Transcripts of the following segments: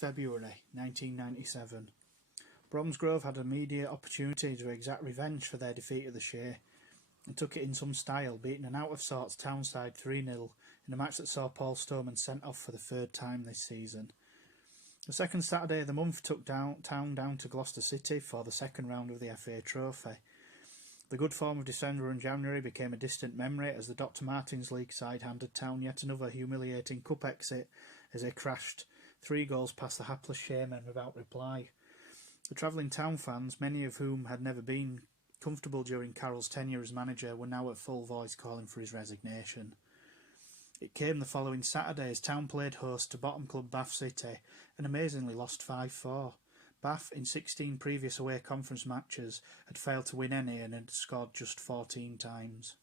February 1997. Bromsgrove had an immediate opportunity to exact revenge for their defeat at the Shay, and took it in some style, beating an out-of-sorts Town side 3-0 in a match that saw Paul Stoneman sent off for the third time this season. The second Saturday of the month took Town down to Gloucester City for the second round of the FA Trophy. The good form of December and January became a distant memory as the Dr. Martins League side handed Town yet another humiliating cup exit as they crashed 3 goals past the hapless Shaymen without reply. The travelling Town fans, many of whom had never been comfortable during Carroll's tenure as manager, were now at full voice calling for his resignation. It came the following Saturday as Town played host to bottom club Bath City and amazingly lost 5-4. Bath, in 16 previous away conference matches, had failed to win any and had scored just 14 times.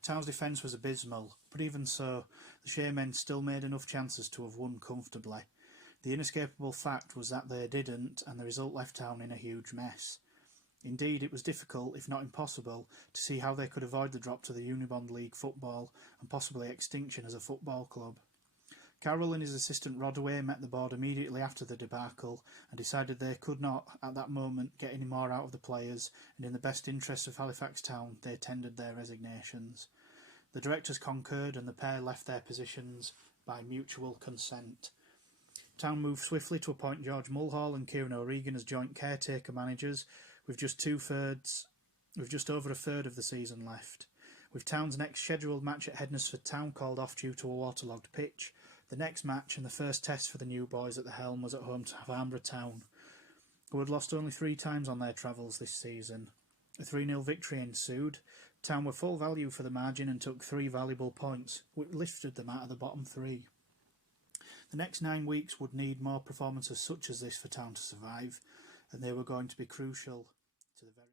Town's defence was abysmal, but even so, the Shaymen still made enough chances to have won comfortably. The inescapable fact was that they didn't, and the result left Town in a huge mess. Indeed, it was difficult, if not impossible, to see how they could avoid the drop to the Unibond League football and possibly extinction as a football club. Carroll and his assistant Rodaway met the board immediately after the debacle and decided they could not, at that moment, get any more out of the players, and in the best interests of Halifax Town, they tendered their resignations. The directors concurred and the pair left their positions by mutual consent. Town moved swiftly to appoint George Mulhall and Kieran O'Regan as joint caretaker managers, with just over a third of the season left. With Town's next scheduled match at Hednesford Town called off due to a waterlogged pitch, the next match and the first test for the new boys at the helm was at home to Farnborough Town, who had lost only 3 times on their travels this season. A 3-0 victory ensued. Town were full value for the margin and took 3 valuable points, which lifted them out of the bottom 3. The next 9 weeks would need more performances such as this for Town to survive, and they were going to be crucial to the very